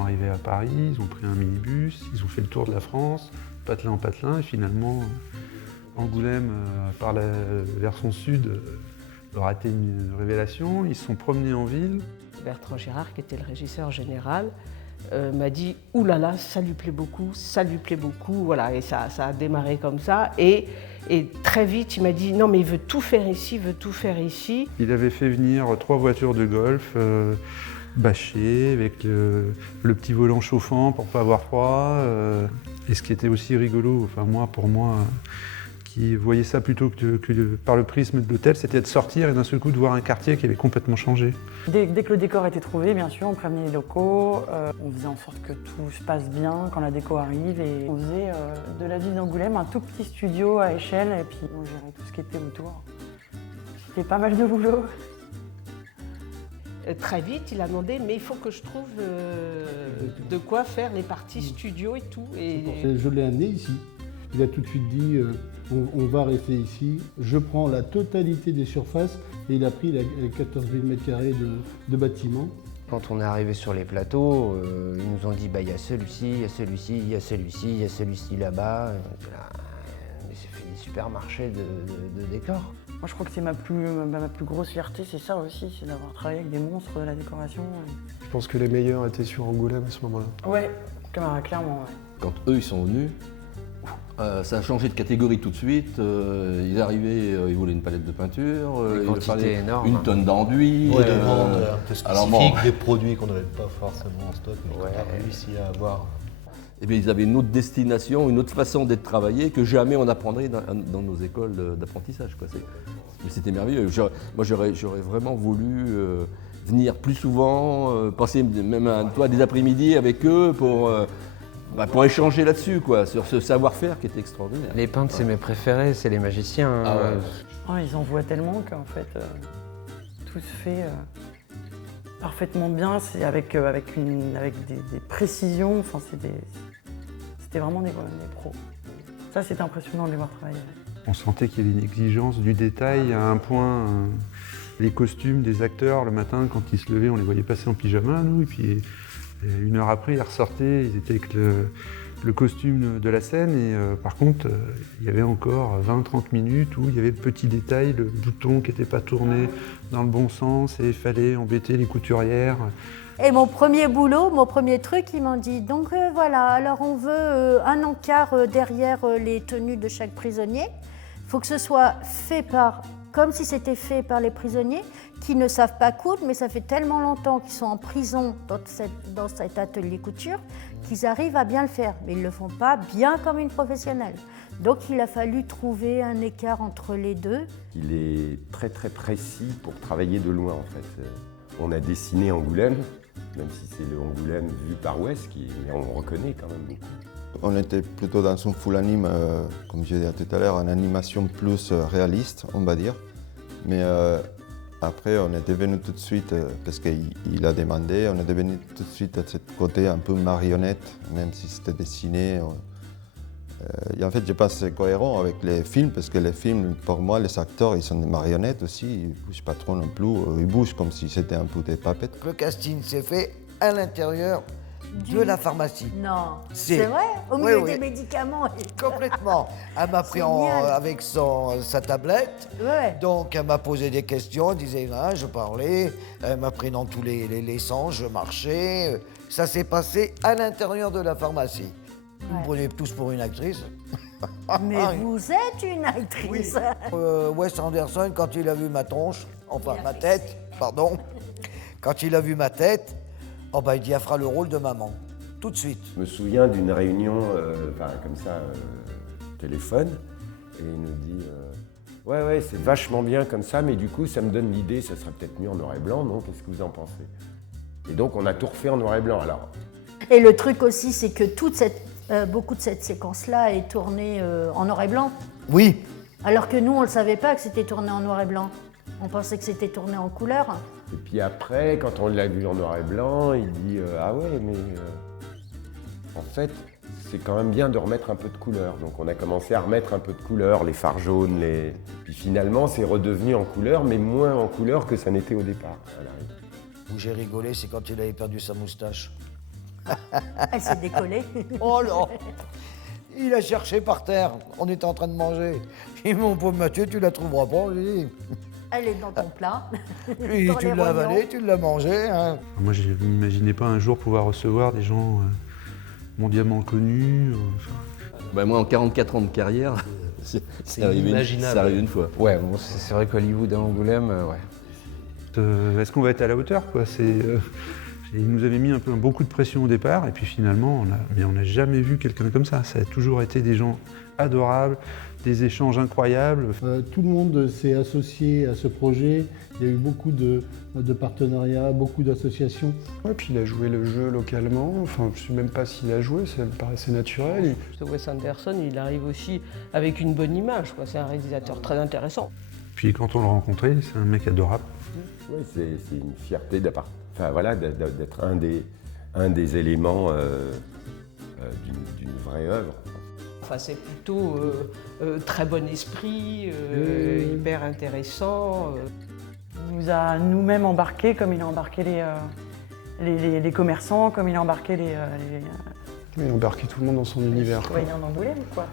sont arrivés à Paris, ils ont pris un minibus, ils ont fait le tour de la France, patelin en patelin, et finalement, Angoulême, par la version sud, leur a été une révélation. Ils se sont promenés en ville. Bertrand Gérard, qui était le régisseur général, m'a dit « Ouh là là, ça lui plaît beaucoup, ça lui plaît beaucoup ». Voilà, et ça a démarré comme ça. Et très vite, il m'a dit « Non, mais il veut tout faire ici, il veut tout faire ici ». Il avait fait venir 3 voitures de golf bâchées, avec le petit volant chauffant pour ne pas avoir froid. Et ce qui était aussi rigolo, pour moi, qui voyait ça plutôt que par le prisme de l'hôtel, c'était de sortir et d'un seul coup de voir un quartier qui avait complètement changé. Dès que le décor était trouvé, bien sûr, on prévenait les locaux, on faisait en sorte que tout se passe bien quand la déco arrive et on faisait de la ville d'Angoulême un tout petit studio à échelle et puis on gérait tout ce qui était autour. C'était pas mal de boulot. Très vite, il a demandé « Mais il faut que je trouve de quoi faire les parties studio et tout ». Je l'ai amené ici. Il a tout de suite dit on va rester ici. Je prends la totalité des surfaces et il a pris les 14 000 m² de bâtiment. Quand on est arrivé sur les plateaux, ils nous ont dit il y a celui-ci, il y a celui-ci, il y a celui-ci, il y a celui-ci là-bas. Mais c'est fait des supermarchés de décors. Moi je crois que c'est ma plus grosse fierté, c'est ça aussi, c'est d'avoir travaillé avec des monstres de la décoration. Je pense que les meilleurs étaient sur Angoulême à ce moment-là. Ouais, clairement, ouais. Quand eux ils sont venus, ça a changé de catégorie tout de suite. Ils arrivaient, ils voulaient une palette de peinture, il fallait énormes, une tonne d'enduit. Des demandes un peu spécifiques, des produits qu'on n'avait pas forcément en stock, mais qu'on a réussi à avoir. Et bien, ils avaient une autre destination, une autre façon d'être travaillé que jamais on apprendrait dans nos écoles d'apprentissage. Mais c'était merveilleux. Moi, j'aurais vraiment voulu venir plus souvent, passer même des après-midi avec eux pour échanger là-dessus, sur ce savoir-faire qui était extraordinaire. Les peintres, c'est mes préférés, c'est les magiciens. Ils en voient tellement qu'en fait, tout se fait parfaitement bien, c'est avec des précisions, c'était vraiment des pros. Ça, c'était impressionnant de les voir travailler. On sentait qu'il y avait une exigence du détail à un point. Les costumes des acteurs, le matin, quand ils se levaient, on les voyait passer en pyjama, nous, et puis 1 heure après, ils ressortaient, ils étaient avec le costume de la scène, et par contre, il y avait encore 20-30 minutes où il y avait le petit détail, le bouton qui n'était pas tourné dans le bon sens, et il fallait embêter les couturières. Et mon premier boulot, mon premier truc, ils m'ont dit, donc voilà, alors on veut un encart derrière les tenues de chaque prisonnier. Il faut que ce soit fait comme si c'était fait par les prisonniers qui ne savent pas coudre, mais ça fait tellement longtemps qu'ils sont en prison dans cet atelier couture qu'ils arrivent à bien le faire, mais ils ne le font pas bien comme une professionnelle. Donc il a fallu trouver un écart entre les deux. Il est très très précis pour travailler de loin en fait. On a dessiné Angoulême, même si c'est le Angoulême vu par ouest, mais on reconnaît quand même beaucoup. On était plutôt dans un full anime, comme je disais tout à l'heure, une animation plus réaliste, on va dire. Mais après, on est devenu tout de suite, parce qu'il a demandé, on est devenu tout de suite à ce côté un peu marionnette, même si c'était dessiné. Et en fait, je pense que c'est cohérent avec les films, parce que les films, pour moi, les acteurs, ils sont des marionnettes aussi, ils ne bougent pas trop non plus, ils bougent comme si c'était un peu des papettes. Le casting s'est fait à l'intérieur de la pharmacie. Non, c'est vrai. Au milieu des médicaments. Complètement. Elle m'a pris avec sa tablette. Ouais. Donc elle m'a posé des questions, elle disait je parlais. Elle m'a pris dans tous les sens, je marchais. Ça s'est passé à l'intérieur de la pharmacie. Vous me prenez tous pour une actrice. Mais vous êtes une actrice. Oui. Wes Anderson, quand il a vu ma tronche, ma tête, pardon, quand il a vu ma tête, il dit, elle fera le rôle de maman, tout de suite. Je me souviens d'une réunion, comme ça, téléphone, et il nous dit ouais, c'est vachement bien comme ça, mais du coup, ça me donne l'idée, ça serait peut-être mieux en noir et blanc, non? Qu'est-ce que vous en pensez? Et donc, on a tout refait en noir et blanc, alors. Et le truc aussi, c'est que beaucoup de cette séquence-là est tournée en noir et blanc. Oui. Alors que nous, on ne le savait pas que c'était tourné en noir et blanc. On pensait que c'était tourné en couleur. Et puis après, quand on l'a vu en noir et blanc, il dit ah ouais, mais en fait, c'est quand même bien de remettre un peu de couleur. Donc on a commencé à remettre un peu de couleur, les phares jaunes, Puis finalement, c'est redevenu en couleur, mais moins en couleur que ça n'était au départ. Où j'ai rigolé, c'est quand il avait perdu sa moustache. Elle s'est décollée. Oh là! Il a cherché par terre, on était en train de manger. Et mon pauvre Mathieu, tu la trouveras pas. J'ai dit. Elle est dans ton plat. Puis Dans tu les l'as rognons. avalé, tu l'as mangé. Hein. Moi, je n'imaginais pas un jour pouvoir recevoir des gens mondialement connus. Bah, moi, en 44 ans de carrière, c'est arrivé, inimaginable. c'est arrivé une fois. Ouais, bon, c'est vrai qu'Hollywood à Angoulême, ouais. Est-ce qu'on va être à la hauteur, quoi? Il nous avait mis un peu beaucoup de pression au départ, et puis finalement, on n'a jamais vu quelqu'un comme ça. Ça a toujours été des gens adorables, des échanges incroyables. Tout le monde s'est associé à ce projet. Il y a eu beaucoup de partenariats, beaucoup d'associations. Ouais, puis il a joué le jeu localement. Enfin, je ne sais même pas s'il a joué, ça me paraissait naturel. Wes Anderson, il arrive aussi avec une bonne image, quoi. C'est un réalisateur très intéressant. Puis quand on l'a rencontré, c'est un mec adorable. Ouais, c'est une fierté d'être un des éléments d'une vraie œuvre. Enfin, c'est plutôt très bon esprit, hyper intéressant. Il nous a nous-mêmes embarqués comme il a embarqué les commerçants, comme il a embarqué Il a embarqué tout le monde dans son univers. citoyens d'Angoulême, quoi.